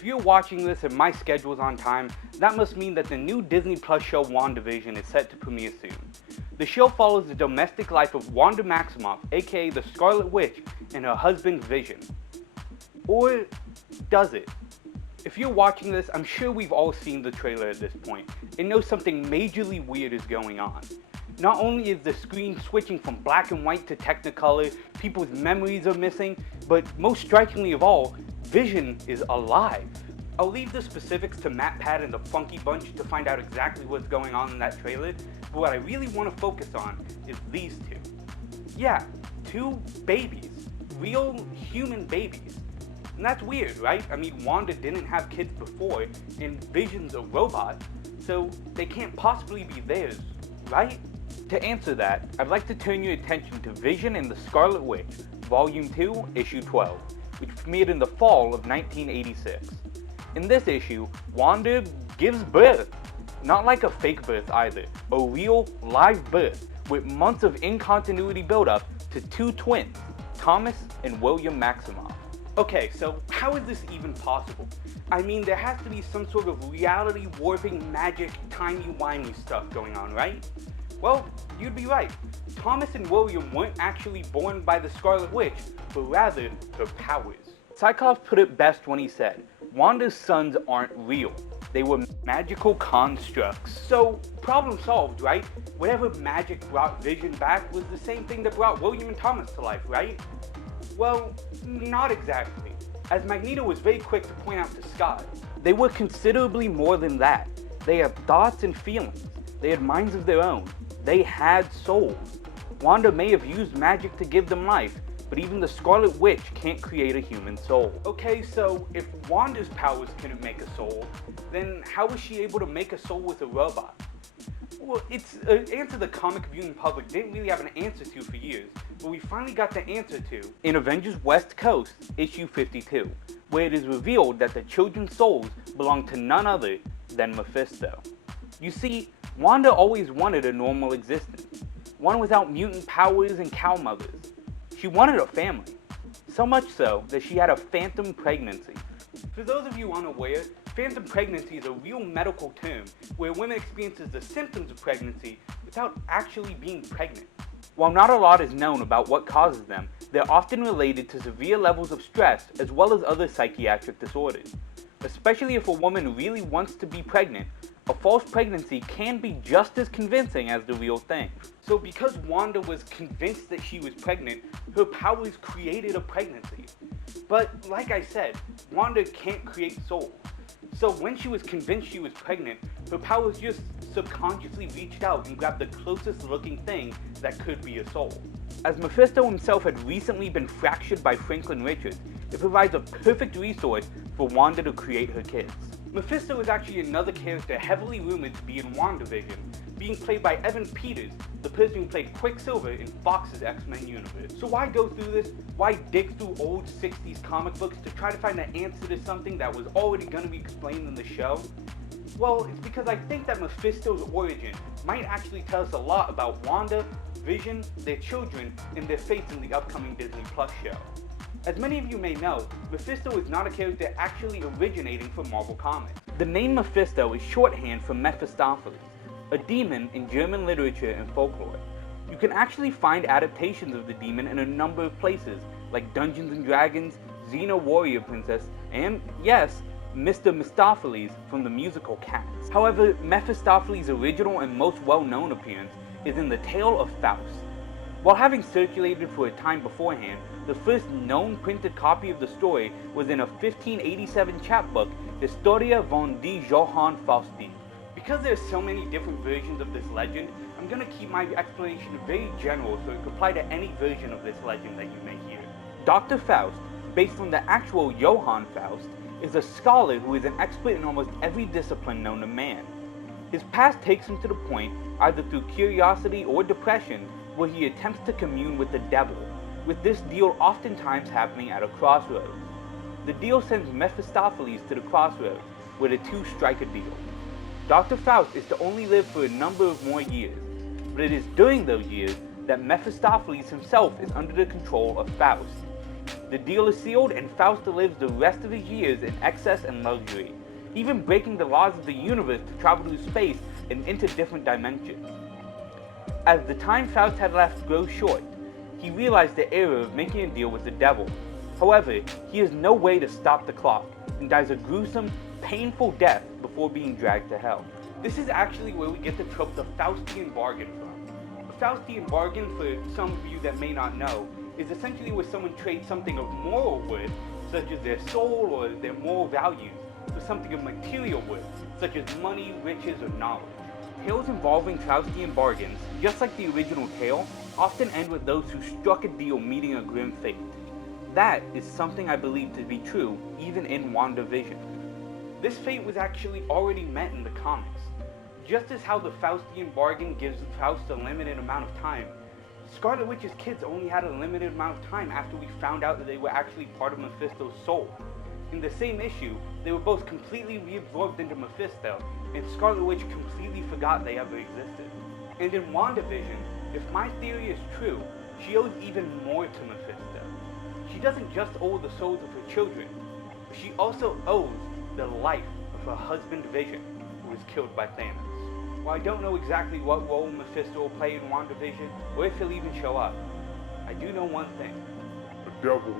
If you're watching this and my schedule's on time, that must mean that the new Disney Plus show WandaVision is set to premiere soon. The show follows the domestic life of Wanda Maximoff, aka the Scarlet Witch, and her husband Vision. Or does it? If you're watching this, I'm sure we've all seen the trailer at this point and know something majorly weird is going on. Not only is the screen switching from black and white to Technicolor, people's memories are missing, but most strikingly of all, Vision is alive. I'll leave the specifics to MatPat and the Funky Bunch to find out exactly what's going on in that trailer, but what I really want to focus on is these two. Yeah, two babies. Real human babies. And that's weird, right? I mean, Wanda didn't have kids before, and Vision's a robot, so they can't possibly be theirs, right? To answer that, I'd like to turn your attention to Vision and the Scarlet Witch, Volume 2, Issue 12, which premiered in the fall of 1986. In this issue, Wanda gives birth. Not like a fake birth either, a real, live birth, with months of in-continuity build-up to two twins, Thomas and William Maximoff. Okay, so how is this even possible? I mean, there has to be some sort of reality warping, magic, timey-wimey stuff going on, right? Well, you'd be right. Thomas and William weren't actually born by the Scarlet Witch, but rather her powers. Psychov put it best when he said, Wanda's sons aren't real. They were magical constructs. So, problem solved, right? Whatever magic brought Vision back was the same thing that brought William and Thomas to life, right? Well, not exactly, as Magneto was very quick to point out to Scott. They were considerably more than that. They had thoughts and feelings. They had minds of their own. They had souls. Wanda may have used magic to give them life, but even the Scarlet Witch can't create a human soul. Okay, so if Wanda's powers couldn't make a soul, then how was she able to make a soul with a robot? Well, it's an answer the comic viewing public didn't really have an answer to for years, but we finally got the answer to in Avengers West Coast, issue 52, where it is revealed that the children's souls belong to none other than Mephisto. You see, Wanda always wanted a normal existence, one without mutant powers and cow mothers. She wanted a family, so much so that she had a phantom pregnancy. For those of you unaware, phantom pregnancy is a real medical term where a woman experiences the symptoms of pregnancy without actually being pregnant. While not a lot is known about what causes them, they're often related to severe levels of stress as well as other psychiatric disorders. Especially if a woman really wants to be pregnant, a false pregnancy can be just as convincing as the real thing. So because Wanda was convinced that she was pregnant, her powers created a pregnancy. But like I said, Wanda can't create souls. So when she was convinced she was pregnant, her powers just subconsciously reached out and grabbed the closest looking thing that could be a soul. As Mephisto himself had recently been fractured by Franklin Richards, it provides a perfect resource for Wanda to create her kids. Mephisto is actually another character heavily rumored to be in WandaVision, being played by Evan Peters, the person who played Quicksilver in Fox's X-Men universe. So why go through this? Why dig through old 60s comic books to try to find an answer to something that was already going to be explained in the show? Well, it's because I think that Mephisto's origin might actually tell us a lot about Wanda, Vision, their children, and their fates in the upcoming Disney Plus show. As many of you may know, Mephisto is not a character actually originating from Marvel Comics. The name Mephisto is shorthand for Mephistopheles, a demon in German literature and folklore. You can actually find adaptations of the demon in a number of places, like Dungeons & Dragons, Xena Warrior Princess, and, yes, Mr. Mistopheles from the musical Cats. However, Mephistopheles' original and most well-known appearance is in the Tale of Faust. While having circulated for a time beforehand, the first known printed copy of the story was in a 1587 chapbook, Historia von die Johann Fausti. Because there are so many different versions of this legend, I'm going to keep my explanation very general so it can apply to any version of this legend that you may hear. Dr. Faust, based on the actual Johann Faust, is a scholar who is an expert in almost every discipline known to man. His past takes him to the point, either through curiosity or depression, where he attempts to commune with the devil, with this deal oftentimes happening at a crossroads. The deal sends Mephistopheles to the crossroads, where the two strike a deal. Dr. Faust is to only live for a number of more years, but it is during those years that Mephistopheles himself is under the control of Faust. The deal is sealed, and Fausta lives the rest of his years in excess and luxury, even breaking the laws of the universe to travel through space and into different dimensions. As the time Faust had left grows short, he realized the error of making a deal with the devil. However, he has no way to stop the clock, and dies a gruesome, painful death before being dragged to hell. This is actually where we get the trope the Faustian Bargain from. A Faustian Bargain, for some of you that may not know, is essentially where someone trades something of moral worth, such as their soul or their moral values, for something of material worth, such as money, riches, or knowledge. Tales involving Faustian bargains, just like the original tale, often end with those who struck a deal meeting a grim fate. That is something I believe to be true even in WandaVision. This fate was actually already met in the comics. Just as how the Faustian bargain gives Faust a limited amount of time, Scarlet Witch's kids only had a limited amount of time after we found out that they were actually part of Mephisto's soul. In the same issue, they were both completely reabsorbed into Mephisto, and Scarlet Witch completely forgot they ever existed. And in WandaVision, if my theory is true, she owes even more to Mephisto. She doesn't just owe the souls of her children, but she also owes the life of her husband Vision, who was killed by Thanos. While I don't know exactly what role Mephisto will play in WandaVision, or if he'll even show up, I do know one thing. The devil.